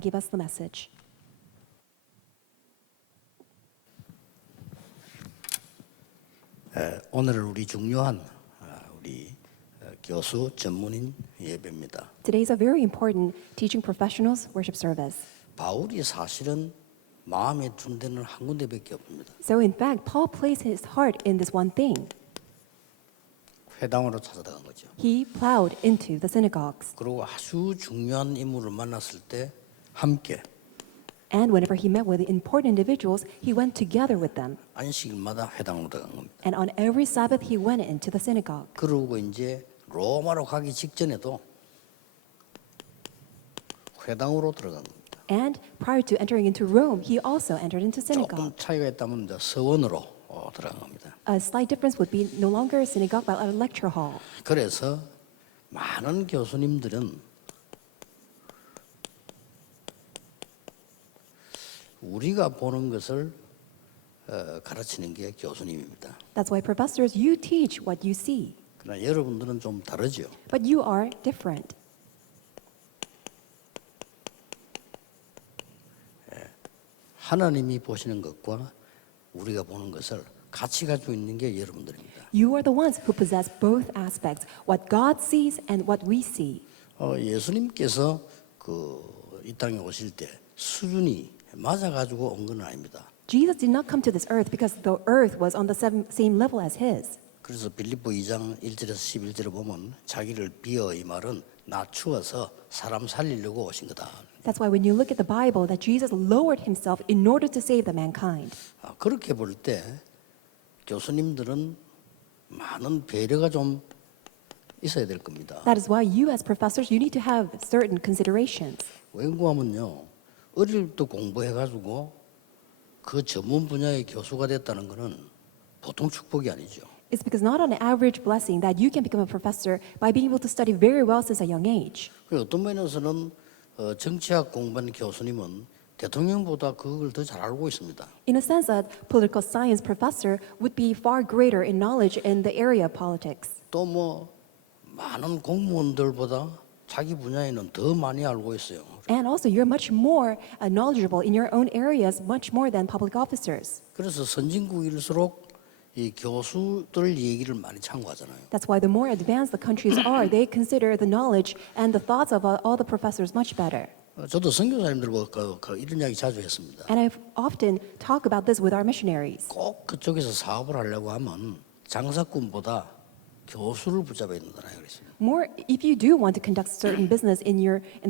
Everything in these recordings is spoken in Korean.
give us the message. 오늘은 우리 중요한 우리 교수 전문인 예배입니다. Today is a very important teaching professionals worship service. 바울이 사실은 마음에 둔 데는 한 군데밖에 없습니다. So in fact, Paul placed his heart in this one thing. 회당으로 찾아간 거죠. He plowed into the synagogues. 그리고 아주 중요한 인물을 만났을 때 함께 And whenever he met with important individuals, he went together with them. 안식일마다 회당으로 들어간 겁니다. And on every Sabbath, he went into the synagogue. 그러고 이제 로마로 가기 직전에도 회당으로 들어간 겁니다. And prior to entering into Rome, he also entered into synagogue. 조금 차이가 있다면 이제 서원으로 들어간 겁니다. A slight difference would be no longer a synagogue, but a lecture hall. 그래서 많은 교수님들은 우리가 보는 것을 가르치는 게 교수님입니다. That's why professors, you teach what you see. 그러나 여러분들은 좀 다르죠. But you are different. 하나님이 보시는 것과 우리가 보는 것을 같이 가지고 있는 게 여러분들입니다. You are the ones who possess both aspects, what God sees and what we see. 예수님께서 이 땅에 오실 때 수준이 맞아 가지고 온 건 아닙니다. Jesus did not come to this earth because the earth was on the same level as his. 그래서 빌립보 2장 1절에서 11절에 보면 자기를 비어 이 말은 낮추어서 사람 살리려고 오신 거다. That's why when you look at the Bible, that Jesus lowered himself in order to save the mankind. 그렇게 볼 때 교수님들은 많은 배려가 좀 있어야 될 겁니다. That is why you as professors, you need to have certain considerations. 웬고하면요 어릴 때 공부해가지고 그 전문 분야의 교수가 됐다는 것은 보통 축복이 아니죠. It's because not an average blessing that you can become a professor by being able to study very well since a young age. 어떤 면에서는 정치학 공부한 교수님은 대통령보다 그걸 더 잘 알고 있습니다. In a sense, a political science professor would be far greater in knowledge in the area of politics. 또 많은 공무원들보다 자기 분야에는 더 많이 알고 있어요. And also, you're much more knowledgeable in your own areas, much more than public officers. 그래서 선진국일수록 이 교수들 얘기를 많이 참고하잖아요. That's why the more advanced the countries are, they consider the knowledge and the thoughts of all the professors much better. 저도 선교사님들과 이런 이야기 자주 했습니다. And I've often talked about this with our missionaries. 꼭 그쪽에서 사업을 하려고 하면 장사꾼보다 교수를 붙잡아야 된다는 그랬어요. More, if you do want to conduct certain business in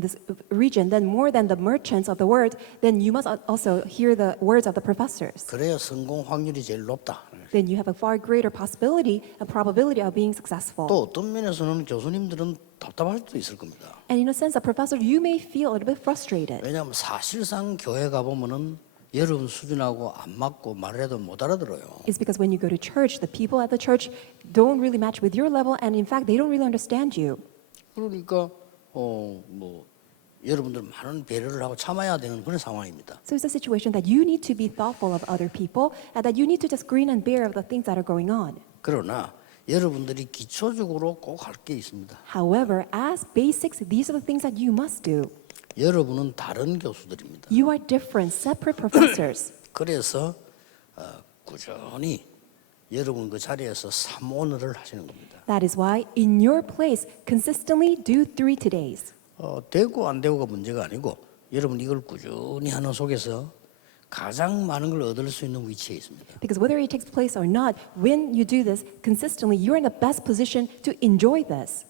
this region, then more than the merchants of the word, then you must also hear the words of the professors. 그래야 성공 확률이 제일 높다. Then you have a far greater possibility and probability of being successful. 또 어떤 면에서는 교수님들은 답답할 수도 있을 겁니다. And in a sense, a professor, you may feel a little bit frustrated. 왜냐하면 사실상 교회 가보면은 여러분 수준하고 안 맞고 말해도 못 알아들어요. It's because when you go to church, the people at the church don't really match with your level, and in fact, they don't really understand you. 그러니까 여러분들 많은 배려를 하고 참아야 되는 그런 상황입니다. So it's a situation that you need to be thoughtful of other people, and that you need to just grin and bear of the things that are going on. 그러나 여러분들이 기초적으로 꼭 할 게 있습니다. However, as basics, these are the things that you must do. 여러분은 다른 교수들입니다. You are different, separate professors. 그래서 꾸준히 여러분 그 자리에서 3오늘을 하시는 겁니다. That is why, in your place, consistently do 3 todays. 되고 안 되고가 문제가 아니고 여러분 이걸 꾸준히 하는 속에서 가장 많은 걸 얻을 수 있는 위치에 있습니다. Because whether it takes place or not, when you do this consistently, you're in the best position to enjoy this.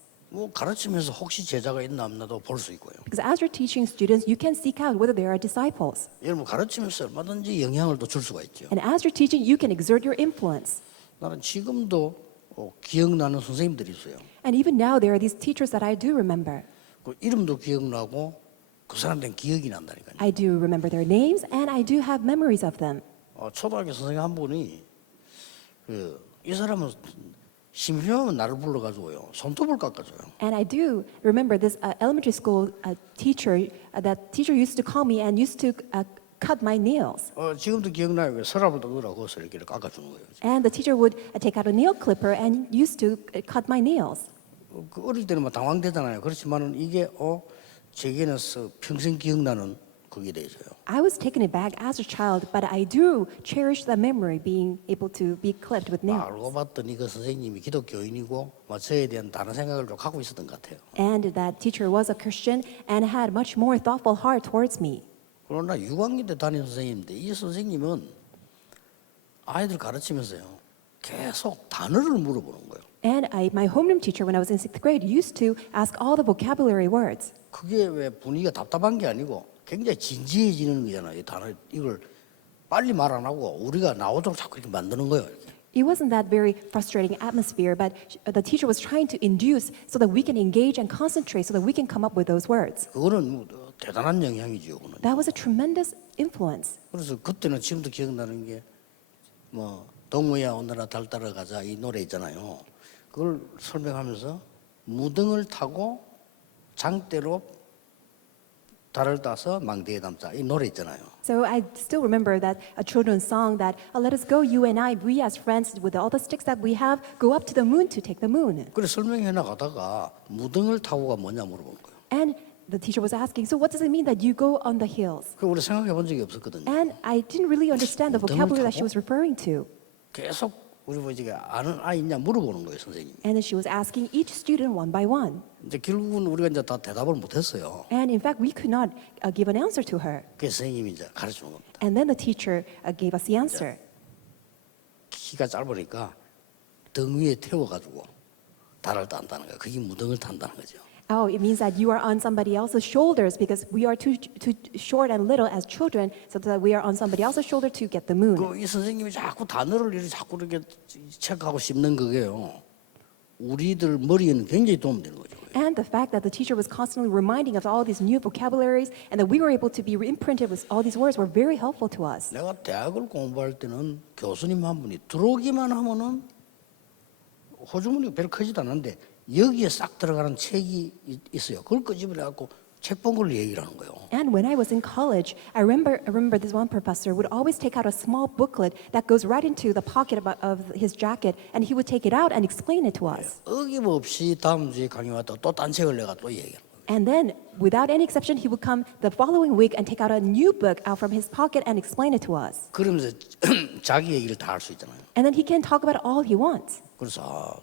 가르치면서 혹시 제자가 있나 없나도 볼 수 있고요. Because as you're teaching students, you can seek out whether they are disciples. 여러분 가르치면서 얼마든지 영향을 또 줄 수가 있죠. And as you're teaching, you can exert your influence. 나는 지금도 기억나는 선생님들이 있어요. And even now, there are these teachers that I do remember. 그 이름도 기억나고 그 사람들은 기억이 난다니까요. I do remember their names, and I do have memories of them. 초등학교 선생님 한 분이 이 사람은 심심하면 나를 불러가지고요 손톱을 깎아줘요. And I do remember this elementary school teacher. That teacher used to call me and used to cut my nails. 지금도 기억나요. 서랍을 넣으라고 해서 이렇게 깎아주는 거예요. And the teacher would take out a nail clipper and used to cut my nails. 어릴 때는 당황되잖아요. 그렇지만은 이게 제게는 평생 기억나는 그게 되어요. I was taken aback as a child, but I do cherish that memory being able to be clipped with nails. 알고 봤더니 그 선생님이 기독교인이고 저에 대한 다른 생각을 좀 갖고 있었던 것 같아요. And that teacher was a Christian and had much more thoughtful heart towards me. 그러나 6학년 때 담임 선생님인데 이 선생님은 아이들 가르치면서요 계속 단어를 물어보는 거예요. And my homeroom teacher, when I was in 6th grade, used to ask all the vocabulary words. 그게 왜 분위기가 답답한 게 아니고 굉장히 진지해지는 거잖아요. 이 단어 이걸 빨리 말 안 하고 우리가 나오도록 자꾸 이렇게 만드는 거예요. 이렇게. It wasn't that very frustrating atmosphere, but the teacher was trying to induce so that we can engage and concentrate so that we can come up with those words. 그거는 대단한 영향이죠. 그거는. That was a tremendous influence. 그래서 그때는 지금도 기억나는 게 동무야 오늘아 달 따라 가자 이 노래 있잖아요. 그걸 설명하면서 무등을 타고 장대로 달을 따서 망대에 담자 이 노래 있잖아요. So I still remember that a children's song that let us go, you and I, we as friends with all the sticks that we have, go up to the moon to take the moon. 그래서 설명해 나가다가 무등을 타고가 뭐냐 물어보는 거예요. And the teacher was asking, so what does it mean that you go on the hills? 그 우리 생각해 본 적이 없었거든요. And I didn't really understand the 무등을 vocabulary that she 타고? was referring to. 계속 우리 뭐지가 아는 아이 있냐 물어보는 거예요 선생님. And then she was asking each student one by one. 이제 결국은 우리가 이제 다 대답을 못했어요. And in fact, we could not give an answer to her. 그래서 선생님이 이제 가르치는 겁니다. And then the teacher gave us the answer. 키가 짧으니까 등 위에 태워가지고 달을 딴다는 거예요. 그게 무등을 탄다는 거죠. Oh, it means that you are on somebody else's shoulders because we are too short and little as children, so that we are on somebody else's shoulder to get the moon. 이 선생님이 자꾸 단어를 이렇게 자꾸 이렇게 체크하고 씹는 그게요. 우리들 머리에는 굉장히 도움되는 거죠. And the fact that the teacher was constantly reminding us all these new vocabularies and that we were able to be imprinted with all these words were very helpful to us. 내가 대학을 공부할 때는 교수님 한 분이 들어오기만 하면은 호주머니가 별로 크지도 않은데 여기에 싹 들어가는 책이 있어요. 그걸 끄집어내 갖고 책 본 걸 얘기를 하는 거예요. And when I was in college, I remember this one professor would always take out a small booklet that goes right into the pocket of his jacket, and he would take it out and explain it to us. 어김없이 다음 주에 강의 왔다 또 딴 책을 내가 또 얘기하는 거예요. And then, without any exception, he would come the following week and take out a new book out from his pocket and explain it to us. 그러면서 자기 얘기를 다 할 수 있잖아요. And then he can talk about all he wants. 그래서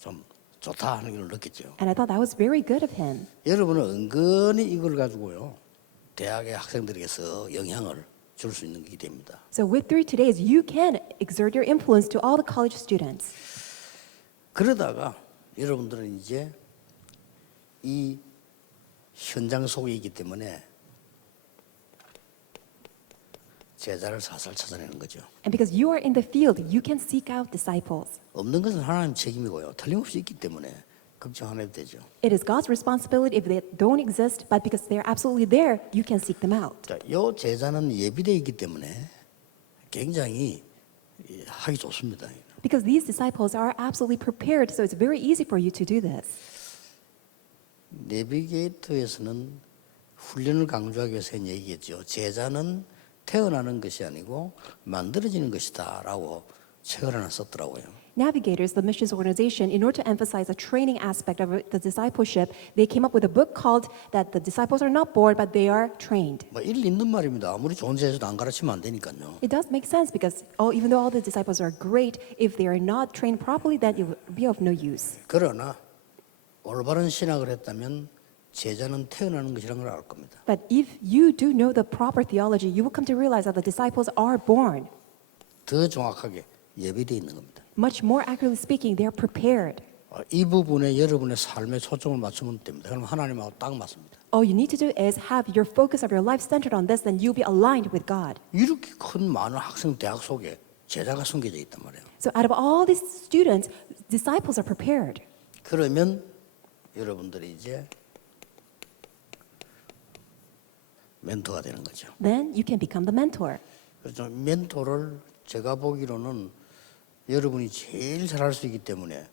좀 좋다 하는 걸 느꼈죠. And I thought that was very good of him. 여러분은 은근히 이걸 가지고요 대학의 학생들에게서 영향을 줄 수 있는 게 됩니다. So with 3 Todays, you can exert your influence to all the college students. 그러다가 여러분들은 이제 이 현장 속에 있기 때문에 제자를 살살 찾아내는 거죠. And because you are in the field, you can seek out disciples. 없는 것은 하나님 책임이고요. 틀림없이 있기 때문에 걱정 안 해도 되죠. It is God's responsibility if they don't exist, but because they're absolutely there, you can seek them out. 자, 이 제자는 예비되어 있기 때문에 굉장히 하기 좋습니다. Because these disciples are absolutely prepared, so it's very easy for you to do this. 내비게이터에서는 훈련을 강조하기 위해서 한 얘기겠죠. 제자는 태어나는 것이 아니고 만들어지는 것이다라고 책을 하나 썼더라고요. Navigators, the missions organization, in order to emphasize the training aspect of the discipleship, they came up with a book called that the disciples are not born, but they are trained. 뭐 일리 있는 말입니다. 아무리 좋은 제자도 안 가르치면 안 되니까요. It does make sense because even though all the disciples are great, if they are not trained properly, then it would be of no use. 그러나 올바른 신학을 했다면 제자는 태어나는 것이라는 걸 알 겁니다. But if you do know the proper theology, you will come to realize that the disciples are born. 더 정확하게 예비되어 있는 겁니다. Much more accurately speaking, they are prepared. 이 부분에 여러분의 삶에 초점을 맞추면 됩니다. 그럼 하나님하고 딱 맞습니다. All you need to do is have your focus of your life centered on this, then you'll be aligned with God. 이렇게 큰 많은 학생 대학 속에 제자가 숨겨져 있단 말이에요. So out of all these students, disciples are prepared. 그러면 여러분들이 이제 멘토가 되는 거죠. Then you can become the mentor. 그래서 멘토를 제가 보기로는 여러분이 제일 잘할 수 있기 때문에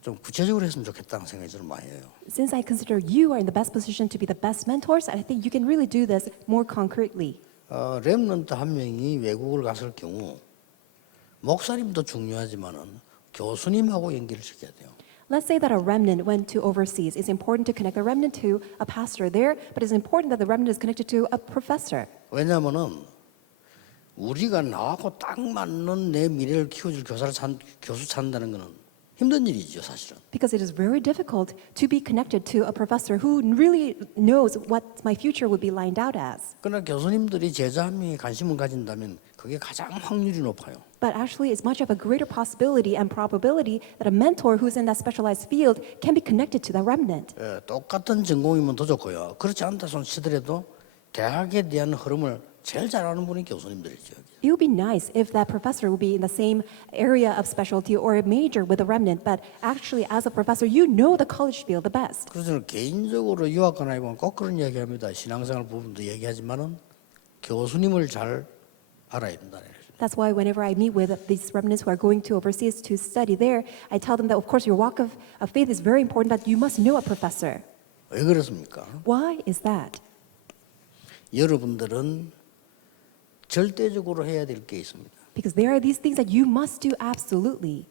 좀 구체적으로 했으면 좋겠다는 생각이 저는 많이 해요. Since I consider you are in the best position to be the best mentors, I think you can really do this more concretely. 렘넌트 한 명이 외국을 갔을 경우 목사님도 중요하지만은 교수님하고 연결을 시켜야 돼요. Let's say that a remnant went to overseas. It's important to connect the remnant to a pastor there, but it's important that the remnant is connected to a professor. 왜냐하면은 우리가 나하고 딱 맞는 내 미래를 키워줄 교수 찾는다는 것은 힘든 일이죠, 사실은. Because it is very difficult to be connected to a professor who really knows what my future would be lined out as. 그러나 교수님들이 제자 한 명이 관심을 가진다면 그게 가장 확률이 높아요. But actually, it's much of a greater possibility and probability that a mentor who's in that specialized field can be connected to the remnant. 똑같은 전공이면 더 좋고요. 그렇지 않다 손 치더라도 대학에 대한 흐름을 제일 잘 아는 분이 교수님들이죠. It would be nice if that professor would be in the same area of specialty or a major with a remnant, but actually, as a professor, you know the college field the best. 그래서 저는 개인적으로 유학 가나 보면 꼭 그런 이야기합니다. 신앙생활 부분도 얘기하지만은 교수님을 잘 알아야 된다. That's why whenever I meet with these remnants who are going to overseas to study there, I tell them that, of course, your walk of faith is very important, but you must know a professor. 왜 그렇습니까? Why is that? 여러분들은 절대적으로 해야 될 게 있습니다. Because there are these things that you must do absolutely.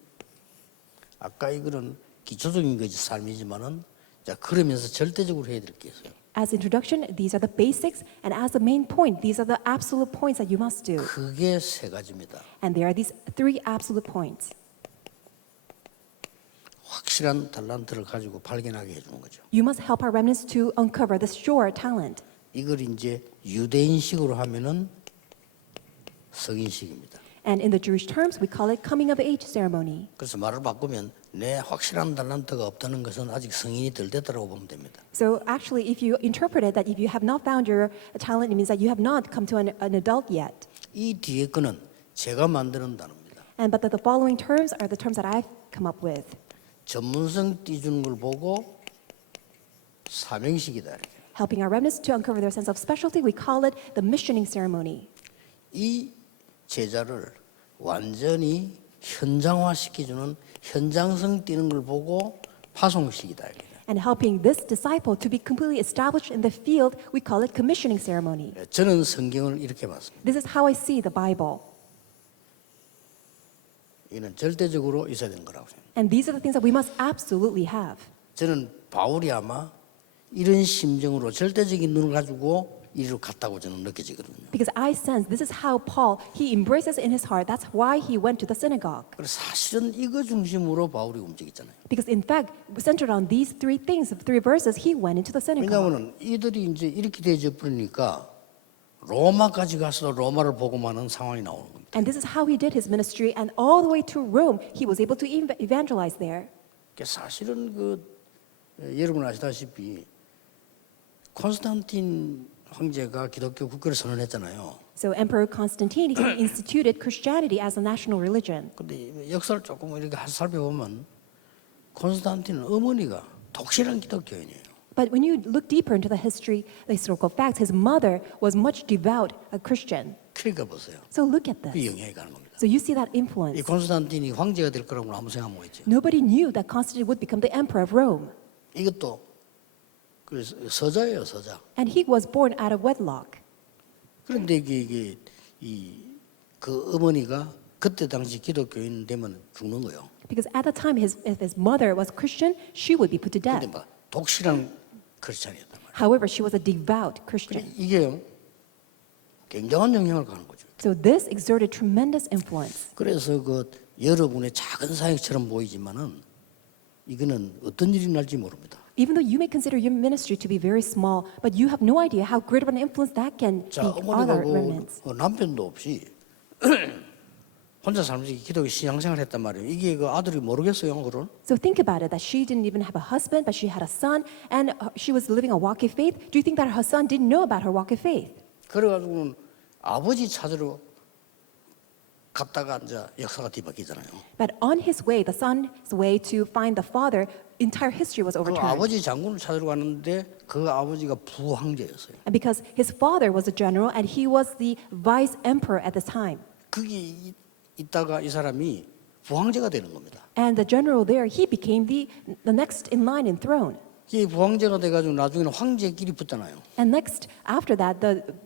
아까 이거는 기초적인 것이 삶이지만은 자 그러면서 절대적으로 해야 될 게 있어요. As introduction, these are the basics, and as the main point, these are the absolute points that you must do. 그게 세 가지입니다. And there are these three absolute points. 확실한 달란트를 가지고 발견하게 해주는 거죠. You must help our remnants to uncover the sure talent. 이걸 이제 유대인식으로 하면은 성인식입니다. And in the Jewish terms, we call it coming of age ceremony. 그래서 말을 바꾸면 내 확실한 달란트가 없다는 것은 아직 성인이 덜 됐다고 보면 됩니다. So actually, if you interpret it that if you have not found your talent, it means that you have not come to an adult yet. 이 뒤에 거는 제가 만드는 단어입니다. And but the following terms are the terms that I've come up with. 전문성 띄주는 걸 보고 사명식이다 이렇게. Helping our remnants to uncover their sense of specialty, we call it the missioning ceremony. 이 제자를 완전히 현장화시켜주는 현장성 띄는 걸 보고 파송식이다 이렇게. And helping this disciple to be completely established in the field, we call it commissioning ceremony. 저는 성경을 이렇게 봤습니다. This is how I see the Bible. 이는 절대적으로 있어야 되는 거라고 생각합니다. And these are the things that we must absolutely have. 저는 바울이 아마 이런 심정으로 절대적인 눈을 가지고 이리로 갔다고 저는 느껴지거든요. Because I sense this is how Paul, he embraces in his heart. That's why he went to the synagogue. 그래서 사실은 이거 중심으로 바울이 움직였잖아요. Because in fact, centered on these three things, three verses, he went into the synagogue. 왜냐하면 이들이 이제 이렇게 되어 버리니까 로마까지 가서 로마를 보고만한 상황이 나오는 겁니다. And this is how he did his ministry. And all the way to Rome, he was able to evangelize there. 그러니까 사실은 여러분 아시다시피 콘스탄틴 황제가 기독교 국가를 선언했잖아요. So Emperor Constantine, he instituted Christianity as a national religion. 근데 역사를 조금 이렇게 살펴보면 콘스탄틴은 어머니가 독실한 기독교인이에요. But when you look deeper into the history, the historical facts, his mother was much devout a Christian. 그러니까 보세요. So look at 그 this. 영향이 가는 겁니다. So you see that 이 influence. 콘스탄틴이 황제가 될 거라고는 아무 생각 못 했죠. Nobody knew that Constantine would become the emperor of Rome. 이것도 그 서자예요, 서자. And he was born out of wedlock. 그런데 그 어머니가 그때 당시 기독교인 되면 죽는 거예요. Because at the time, if his mother was Christian, she would be put to 근데 death. 막 독실한 크리스찬이었단 말이에요. However, she was a devout 그래, Christian. 이게 굉장한 영향을 가는 거죠. So this exerted tremendous influence. 그래서 여러분의 작은 사역처럼 보이지만은 이거는 어떤 일이 날지 모릅니다. Even though you may consider your ministry to be very small, but you have no idea how great of an influence that can 자, be on 어머니가 our remnants. 남편도 없이 혼자 살면서 기독교 신앙생활 했단 말이에요. 이게 아들이 모르겠어요, 그걸? So think about it, that she didn't even have a husband, but she had a son, and she was living a walk of faith. Do you think that her son didn't know about her walk of faith? 그래가지고는 아버지 찾으러 갔다가 이제 역사가 뒤바뀌잖아요. But on his way, the son's way to find the father, entire history was 그 overturned. 아버지 장군을 찾으러 갔는데 그 아버지가 부황제였어요. And because his father was a general and he was the vice emperor at this time. 거기 있다가 이 사람이 부황제가 되는 겁니다. And the general there, he became the next in line in throne. 이 부황제가 돼가지고 나중에는 황제끼리 붙잖아요. And next, after that,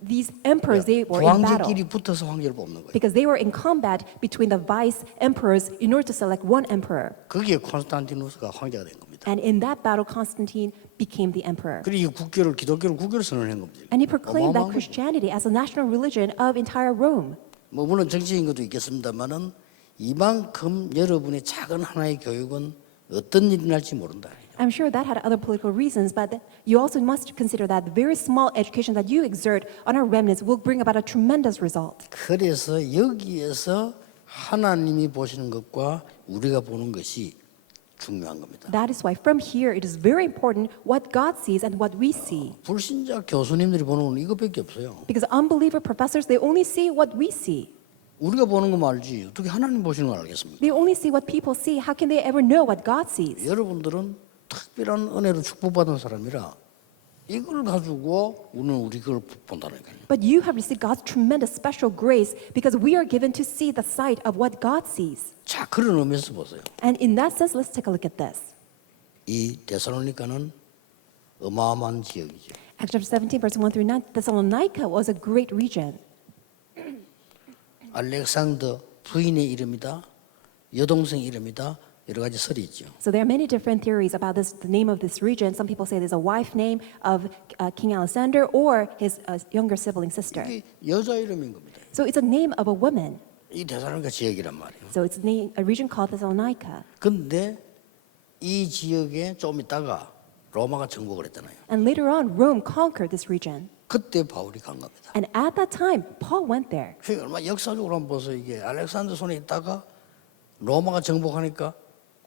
these emperors, they were in battle. 부황제끼리 붙어서 황제를 뽑는 거예요. Because they were in combat between the vice emperors in order to select one emperor. 거기에 콘스탄티누스가 황제가 된 겁니다. And in that battle, Constantine became the emperor. 그리고 기독교를 선언한 겁니다. And he proclaimed that 어마어마한 거죠. Christianity as the national religion of entire Rome. 뭐 물론 정치적인 것도 있겠습니다만은 이만큼 여러분의 작은 하나의 교육은 어떤 일이 날지 모른다. I'm sure that had other political reasons, but you also must consider that the very small education that you exert on our remnants will bring about a tremendous result. 그래서 여기에서 하나님이 보시는 것과 우리가 보는 것이 중요한 겁니다. That is why from here it is very important what God sees and what we see. 불신자 교수님들이 보는 건 이것밖에 없어요. Because unbeliever professors, they only see what we see. 우리가 보는 것만 알지 어떻게 하나님 보시는 걸 알겠습니까? They only see what people see. How can they ever know what God sees? 여러분들은 특별한 은혜로 축복받은 사람이라 이걸 가지고 우리 걸 본다니까요. But you have received God's tremendous special grace because we are given to see the sight of what God sees. 자, 그런 의미에서 보세요. And in that sense, let's take a look at this. 이 데살로니가는 어마어마한 지역이죠. Acts chapter 17, verse 1 through 9, Thessalonica was a great region. 알렉산더 부인의 이름이다, 여동생 이름이다, 여러 가지 설이 있죠. So there are many different theories about this, the name of this region. Some people say there's a wife name of King Alexander or his younger sibling sister. 이게 여자 이름인 겁니다. So it's a name of a woman. 이 데살로니가 지역이란 말이에요. So it's a region called Thessalonica. 근데 이 지역에 좀 있다가 로마가 정복을 했잖아요. And later on, Rome conquered this region. 그때 바울이 간 겁니다. And at that time, Paul went there. 그게 얼마 역사적으로 한번 보세요. 이게 알렉산더 손에 있다가 로마가 정복하니까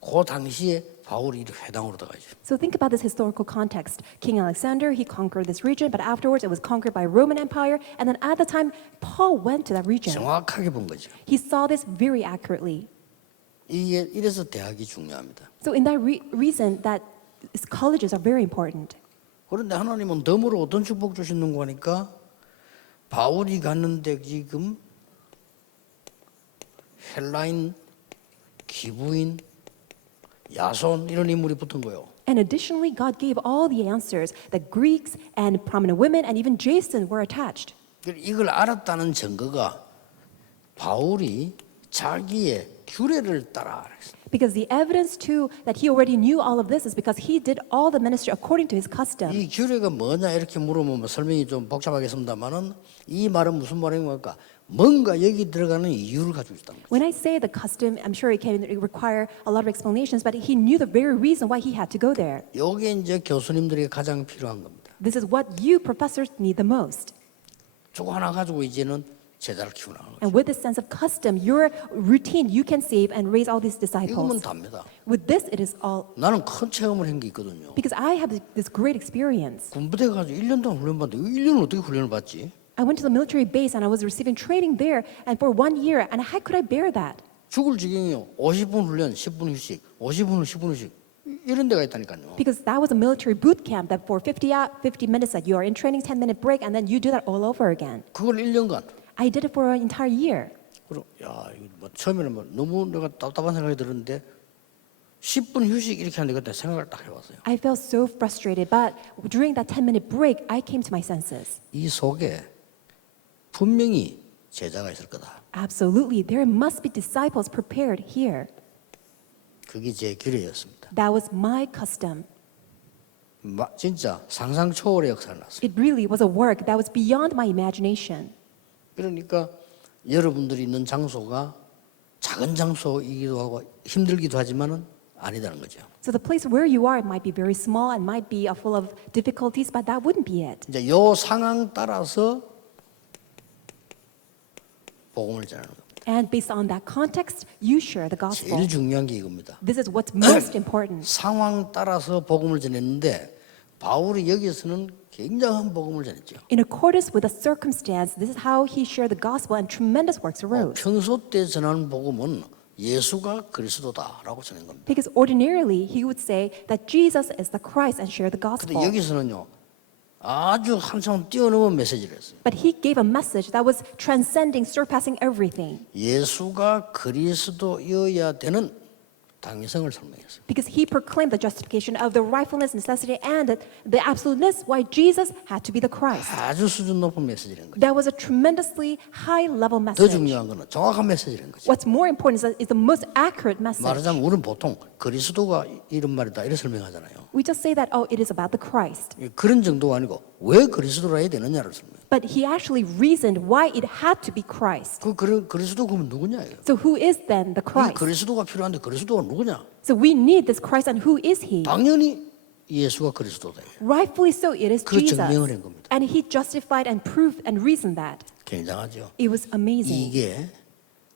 그 당시에 바울이 회당으로 들어가죠. So think about this historical context. King Alexander, he conquered this region, but afterwards it was conquered by Roman Empire. And then at the time, Paul went to that region. 정확하게 본 거죠. He saw this very accurately. 이게 이래서 대학이 중요합니다. So in that reason that colleges are very important. 그런데 하나님은 덤으로 어떤 축복 주시는 거니까 바울이 갔는데 지금 헬라인, 기부인, 야손 이런 인물이 붙은 거예요. And additionally, God gave all the answers that Greeks and prominent women and even Jason were attached. 이걸 알았다는 증거가 바울이 자기의 규례를 따라 알았어요. Because the evidence too that he already knew all of this is because he did all the ministry according to his custom. 이 규례가 뭐냐 이렇게 물으면 설명이 좀 복잡하겠습니다만은 이 말은 무슨 말인가? 뭔가 여기 들어가는 이유를 가지고 있다는 거죠. When I say the custom, I'm sure it can require a lot of explanations, but he knew the very reason why he had to go there. 이게 이제 교수님들에게 가장 필요한 겁니다. This is what you professors need the most. 저거 하나 가지고 이제는 제자를 키우는 거죠. And with this sense of custom, your routine, you can save and raise all these 이거면 disciples. 답니다. With this, it is all 나는 큰 체험을 한 게 있거든요. because I have this great experience. 군부대 가서 1년 동안 훈련 받는데 1년을 어떻게 훈련을 받지? I went to the military base and I was receiving training there, and for 1 year, and how could I bear that? 죽을 지경이요. 50분 훈련, 10분 휴식, 50분, 10분 휴식 이런 데가 있다니까요. Because that was a military boot camp that for 50 minutes that you are in training, 10-minute break, and then you do that all over again. 그걸 1년간. I did it for an entire year. 그럼 야 이거 뭐 처음에는 뭐 너무 내가 답답한 생각이 들었는데 10분 휴식 이렇게 하는데 그때 생각을 딱 해봤어요. I felt so frustrated, but during that 10-minute break, I came to my senses. 이 속에 분명히 제자가 있을 거다. Absolutely, there must be disciples prepared here. 그게 제 규례였습니다. That was my custom. 진짜 상상 초월의 역사를 났어요. It really was a work that was beyond my imagination. 그러니까 여러분들이 있는 장소가 작은 장소이기도 하고 힘들기도 하지만은 아니다는 거죠. So the place where you are might be very small and might be full of difficulties, but that wouldn't be it. 이제 요 상황 따라서 복음을 전하는 겁니다. And based on that context, you share the gospel. 제일 중요한 게 이겁니다. This is what's most important. 상황 따라서 복음을 전했는데 바울이 여기서는 굉장한 복음을 전했죠. In accordance with the circumstance, this is how he shared the gospel and tremendous works arose. 평소 때 전하는 복음은 예수가 그리스도다라고 전한 겁니다. Because ordinarily, he would say that Jesus is the Christ and share the 근데 gospel. 여기서는요. 아주 한참 뛰어넘은 메시지를 했어요. But he gave a message that was transcending, surpassing everything. 예수가 그리스도여야 되는 당위성을 설명했어요. Because he proclaimed the justification of the rightfulness, necessity, and the absoluteness why Jesus had to be the Christ. 아주 수준 높은 메시지라는 거죠. That was a tremendously high-level 더 message. 중요한 거는 정확한 메시지라는 거죠. What's more important is the most accurate message. 말하자면 우리는 보통 그리스도가 이런 말이다 이렇게 설명하잖아요. We just say that, oh, it is about the Christ. 그런 정도가 아니고 왜 그리스도라 해야 되느냐를 설명해요. But he actually reasoned why it had to be Christ. 그리스도 그러면 누구냐? So who is then the 이 Christ? 그리스도가 필요한데 그리스도가 누구냐? So we need this Christ, and who is he? 당연히 예수가 그리스도다. Rightfully so, it is 그 Jesus. 증명을 한 겁니다. And he justified and proved and reasoned that. 굉장하죠. It was amazing. 이게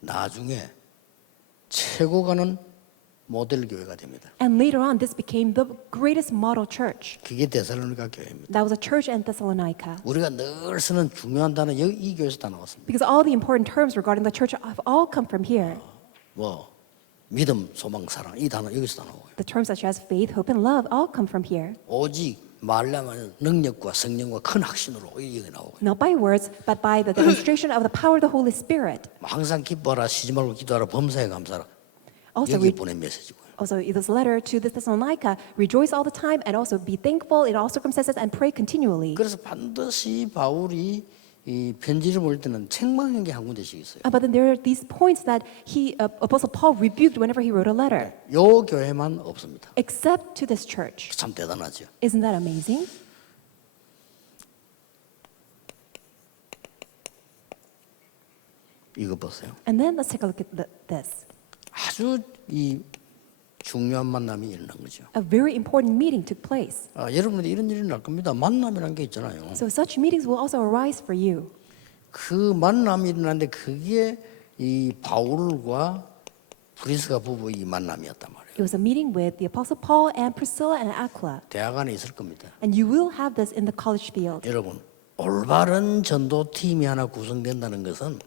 나중에 최고 가는 모델 교회가 됩니다. And later on, this became the greatest model church. 그게 데살로니가 교회입니다. That was a church in Thessalonica. 우리가 늘 쓰는 중요한 단어 이 교회에서 다 나왔습니다. Because all the important terms regarding the church have all come from here. 뭐 믿음, 소망, 사랑 이 단어 여기서 다 나와요. The terms such as faith, hope, and love all come from here. 오직 말하면 능력과 성령과 큰 확신으로 이게 나오고요. Not by words, but by the demonstration of the power of the Holy Spirit. 항상 기뻐하라, 쉬지 말고 기도하라, 범사에 감사하라. Also, 여기 보낸 메시지고요. Also, in this letter to the Thessalonica, rejoice all the time and also be thankful in all circumstances and pray continually. 그래서 반드시 바울이 이 편지를 볼 때는 책망한 게 한 군데씩 있어요. But then there are these points that Apostle Paul rebuked whenever he wrote a letter, 요 교회만 없습니다. except to this church. 참 대단하죠. Isn't that amazing? 이거 보세요. And then let's take a look at this. 아주 이 중요한 만남이 일어난 거죠. A very important meeting took place. 여러분들 이런 일이 날 겁니다. 만남이라는 게 있잖아요. So such meetings will also arise for you. 그 만남이 일어났는데 그게 이 바울과 브리스가 부부의 이 만남이었단 말이에요. It was a meeting with the Apostle Paul and Priscilla and Aquila. 대학 안에 있을 겁니다. And you will have this in the college field. 여러분, 올바른 전도팀이 하나 구성된다는 것은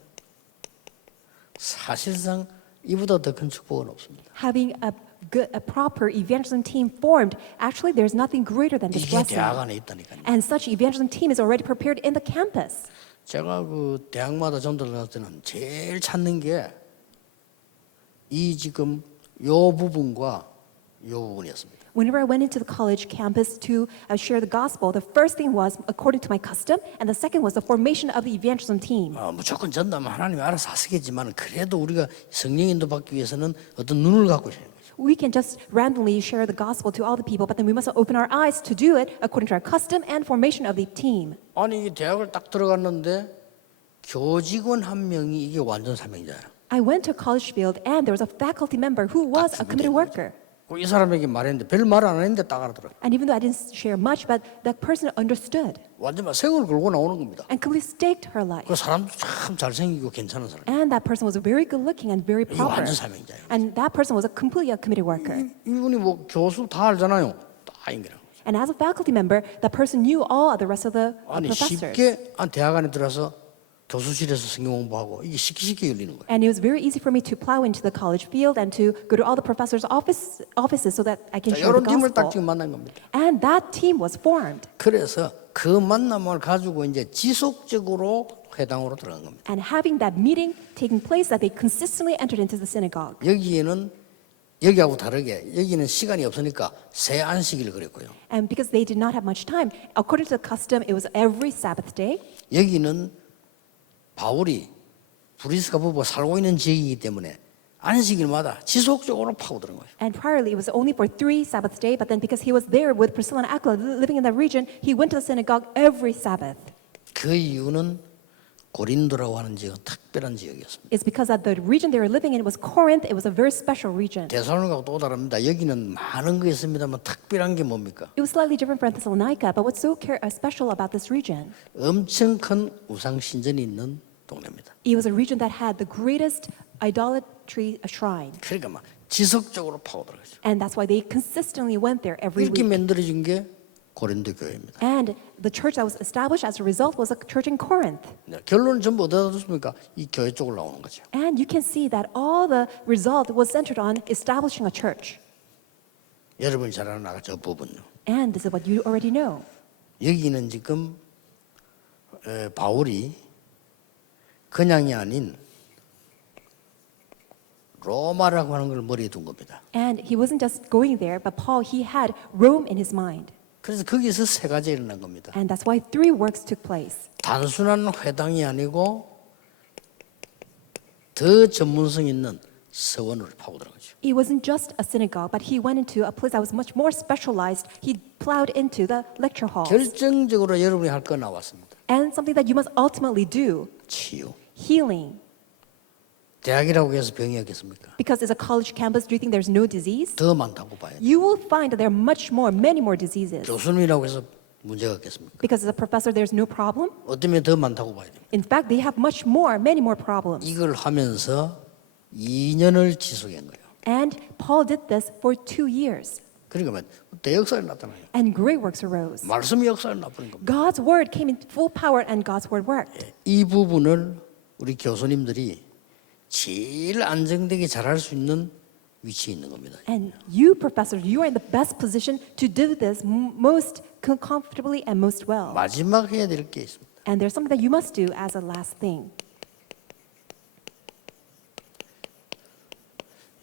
사실상 이보다 더 큰 축복은 없습니다. Having a proper evangelism team formed, actually there's nothing greater than this 이게 blessing. 대학 안에 있다니까요. And such evangelism team is already prepared in the campus. 제가 그 대학마다 전도를 갈 때는 제일 찾는 게 이 지금 요 부분과 요 부분이었습니다. Whenever I went into the college campus to share the gospel, the first thing was according to my custom, and the second was the formation of the evangelism team. 무조건 전도하면 하나님이 알아서 하시겠지만 그래도 우리가 성령 인도 받기 위해서는 어떤 눈을 갖고 있어야 돼요. We can just randomly share the gospel to all the people, but then we must open our eyes to do it according to our custom and formation of the team. 아니 이 대학을 딱 들어갔는데 교직원 한 명이 이게 완전 사명자예요. I went to a college field, and there was a faculty member who was a committed worker. 이 사람에게 말했는데 별 말 안 했는데 딱 알아들어요. And even though I didn't share much, but that person understood 완전 막 생을 걸고 나오는 겁니다. and completely staked her life. 그 사람도 참 잘생기고 괜찮은 사람. And that person was very good looking and very 이게 proper. 완전 사명자예요. And that person was completely a committed worker. 이분이 뭐 교수 다 알잖아요. 다 인기라. And as a faculty member, that person knew all of the rest of the 아니 professors. 쉽게 대학 안에 들어서 교수실에서 성경 공부하고 이게 쉽게 열리는 거예요. And it was very easy for me to plow into the college field and to go to all the professors' offices so that I can 자, share the 이런 팀을 딱 gospel. 지금 만난 겁니다. And that team was formed. 그래서 그 만남을 가지고 이제 지속적으로 회당으로 들어간 겁니다. And having that meeting taking place, that they consistently entered into the synagogue. 여기에는 여기하고 다르게 여기는 시간이 없으니까 새 안식일을 그랬고요. And because they did not have much time, according to the custom, it was every Sabbath day. 여기는 바울이 브리스가 부부가 살고 있는 지역이기 때문에 안식일마다 지속적으로 파고드는 거예요. And priorly, it was only for 3 Sabbath day, but then because he was there with Priscilla and Aquila living in that region, he went to the synagogue every Sabbath. 그 이유는 고린도라고 하는 지역은 특별한 지역이었습니다. It's because that the region they were living in was Corinth. It was a very special region. 데살로니가하고 또 다릅니다. 여기는 많은 거 있습니다만 특별한 게 뭡니까? It was slightly different from Thessalonica, but what's so special about this region? 엄청 큰 우상 신전이 있는 동네입니다. It was a region that had the greatest idolatry shrine. 그러니까 막 지속적으로 파고들어가죠. And that's why they consistently went there every 이렇게 week. 만들어진 게 고린도 교회입니다. And the church that was established as a result was a church in Corinth. 네, 결론은 전부 어디다 뒀습니까? 이 교회 쪽으로 나오는 거죠. And you can see that all the result was centered on establishing a church. 여러분이 잘 아는 저 부분요. And this is what you already know. 여기는 지금 바울이 그냥이 아닌 로마라고 하는 걸 머리에 둔 겁니다. And he wasn't just going there, but Paul, he had Rome in his mind. 그래서 거기서 세 가지 일어난 겁니다. And that's why 3 works took place. 단순한 회당이 아니고 더 전문성 있는 서원을 파고 들어간 거죠. It wasn't just a synagogue, but he went into a place that was much more specialized. He plowed into the lecture halls. 결정적으로 여러분이 할 거 나왔습니다. And something that you must ultimately do, 치유. healing. 대학이라고 해서 병이 없겠습니까? Because it's a college campus, do you think there's no disease? 더 많다고 봐야 돼요. You will find that there are many more diseases. 교수님이라고 해서 문제가 없겠습니까? Because as a professor, there's no problem. 어쩌면 더 많다고 봐야 돼요. In fact, they have many more problems. 이걸 하면서 2년을 지속한 거예요. And Paul did this for 2 years. 그러니까 대역사에 나타나요. And great works arose. 말씀이 역사를 나타낸 겁니다. God's word came in full power and God's word worked. 이 부분을 우리 교수님들이 제일 안정되게 잘할 수 있는 위치에 있는 겁니다. And you, professors, you are in the best position to do this most comfortably and most well. 마지막 해야 될 게 있습니다. And there's something that you must do as a last thing.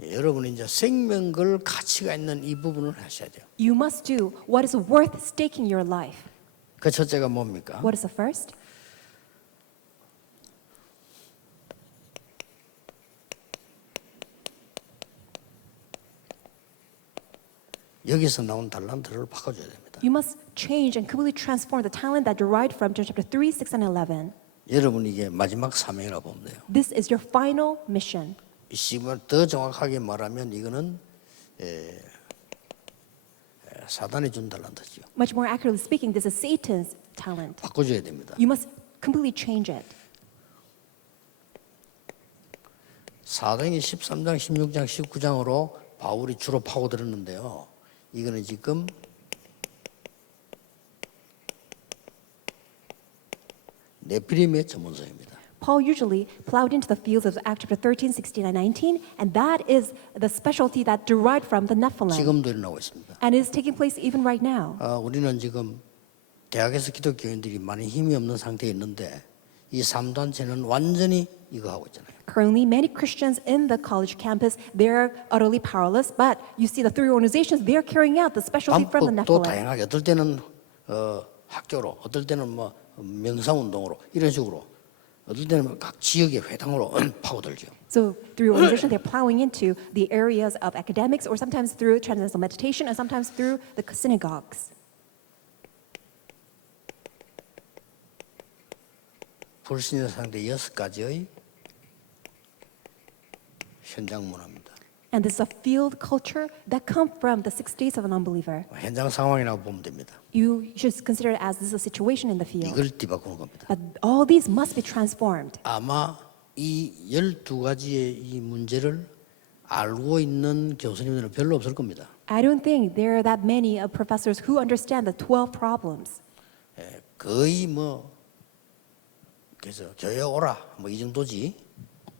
여러분이 이제 생명 걸 가치가 있는 이 부분을 하셔야 돼요. You must do what is worth staking your life. 그 첫째가 뭡니까? What is the first? 여기서 나온 달란트를 바꿔줘야 됩니다. You must change and completely transform the talent that derived from John chapter 3, 6, and 11. 여러분 이게 마지막 사명이라고 보면 돼요. This is your final mission. 이 시간 더 정확하게 말하면 이거는 사단이 준 달란트죠. Much more accurately speaking, this is Satan's talent. 바꿔줘야 됩니다. You must completely change it. 사도행전 13장, 16장, 19장으로 바울이 주로 파고들었는데요. 이거는 지금 네피림의 전문성입니다. Paul usually plowed into the fields of Acts chapter 13, 16, and 19, and that is the specialty that derived from the Nephilim. 지금도 일어나고 있습니다. And is taking place even right now. 우리는 지금 대학에서 기독교인들이 많이 힘이 없는 상태에 있는데 이 3단체는 완전히 이거 하고 있잖아요. Currently, many Christians in the college campus, they're utterly powerless, but you see the 3 organizations, they're carrying out the specialty from the 방법도 Nephilim. 다양하게 어떨 때는 학교로, 어떨 때는 뭐 명상운동으로 이런 식으로, 어떨 때는 각 지역의 회당으로 파고들죠. So through organization, they're plowing into the areas of academics, or sometimes through transcendental meditation, and sometimes through the synagogues. 불신자 상대 6가지의 현장 문화입니다. And this is a field culture that come from the 6 days of an unbeliever. 현장 상황이라고 보면 됩니다. You should consider it as this is a situation in the field. 이걸 뒤바꾸는 겁니다. But all these must be transformed. 아마 이 12가지의 이 문제를 알고 있는 교수님들은 별로 없을 겁니다. I don't think there are that many professors who understand the 12 problems. 거의 뭐 그래서 교회 오라 뭐 이 정도지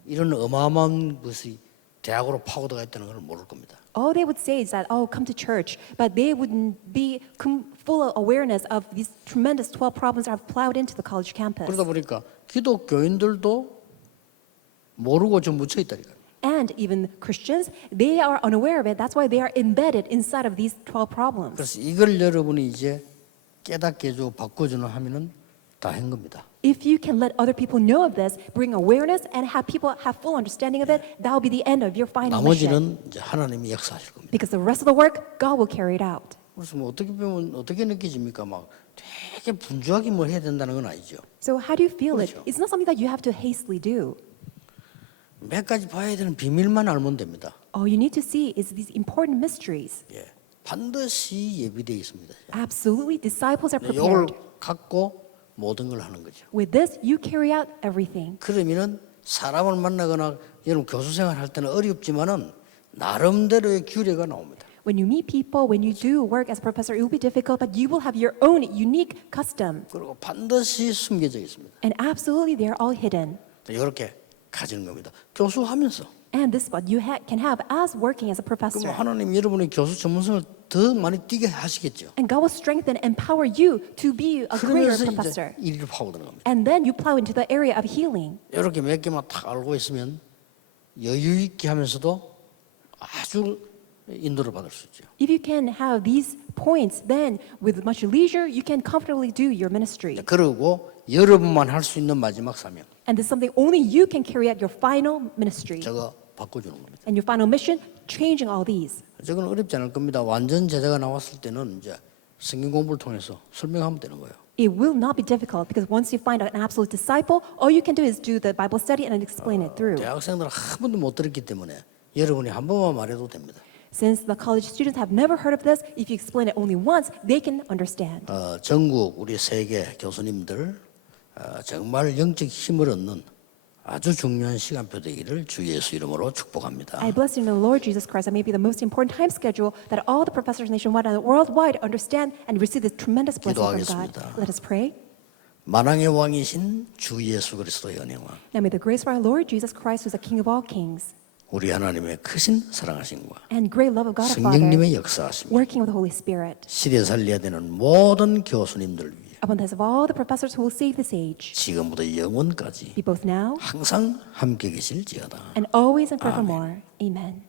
이런 어마어마한 것이 대학으로 파고들어가 있다는 걸 모를 겁니다. All they would say is that, oh, come to church, but they wouldn't be full of awareness of these tremendous 12 problems that have plowed into the college campus. 그러다 보니까 기독교인들도 모르고 좀 묻혀 있다니까요. And even Christians, they are unaware of it. That's why they are embedded inside of these 12 problems. 그래서 이걸 여러분이 이제 깨닫게 해주고 바꿔주는 하면은 다 한 겁니다. If you can let other people know of this, bring awareness, and have people have full understanding of it, that will be the end of your final mission. 나머지는 이제 하나님이 역사하실 겁니다. Because the rest of the work, God will carry it out. 그래서 뭐 어떻게 보면 어떻게 느껴집니까? 막 되게 분주하게 뭘 해야 된다는 건 아니죠. So how do you feel it? 그렇죠. It's not something that you have to hastily do. 몇 가지 봐야 되는 비밀만 알면 됩니다. All you need to see is these important mysteries. 예, 반드시 예비되어 있습니다. Absolutely, disciples are 이걸 prepared. 갖고 모든 걸 하는 거죠. With this, you carry out everything. 그러면은 사람을 만나거나 여러분 교수 생활 할 때는 어렵지만은 나름대로의 규례가 나옵니다. When you meet people, when you do work as a professor, it will be difficult, but you will have your own unique custom. 그리고 반드시 숨겨져 있습니다. And absolutely, they are all hidden. 이렇게 가지는 겁니다. 교수하면서. And this is what you can have as working as a 그럼 professor. 하나님 여러분의 교수 전문성을 더 많이 띄게 하시겠죠. And God will strengthen and empower you to be a greater 그러면서 professor. 이제 일을 파고드는 겁니다. And then you plow into the area of healing. 이렇게 몇 개만 딱 알고 있으면 여유 있게 하면서도 아주 인도를 받을 수 있죠. If you can have these points, then with much leisure, you can comfortably do your ministry. 그리고 여러분만 할 수 있는 마지막 사명, And this is something only you can carry out your final ministry. 저거 바꿔주는 겁니다. And your final mission, changing all these. 저건 어렵지 않을 겁니다. 완전 제자가 나왔을 때는 이제 성경 공부를 통해서 설명하면 되는 거예요. It will not be difficult because once you find out an absolute disciple, all you can do is do the Bible study and explain it through. 대학생들은 한 번도 못 들었기 때문에 여러분이 한 번만 말해도 됩니다. Since the college students have never heard of this, if you explain it only once, they can understand. 전국 우리 세계 교수님들 정말 영적 힘을 얻는 아주 중요한 시간표 되기를 주 예수 이름으로 축복합니다. I bless you in the Lord Jesus Christ. That may be the most important time schedule that all the professors nationwide and worldwide understand and receive this tremendous blessing from God. 기도하겠습니다. Let us pray. 만왕의 왕이신 주 예수 그리스도의 은혜와 Now may the grace of our Lord Jesus Christ, who is the King of all kings, 우리 하나님의 크신 사랑하심과 and great love of God our Father, 성령님의 역사하심, working with the Holy Spirit, 시대 살려야 되는 모든 교수님들 위해 upon the heads of all the professors who will save this age, 지금부터 영원까지 be both now 항상 함께 계실지어다. and always and forevermore. Amen.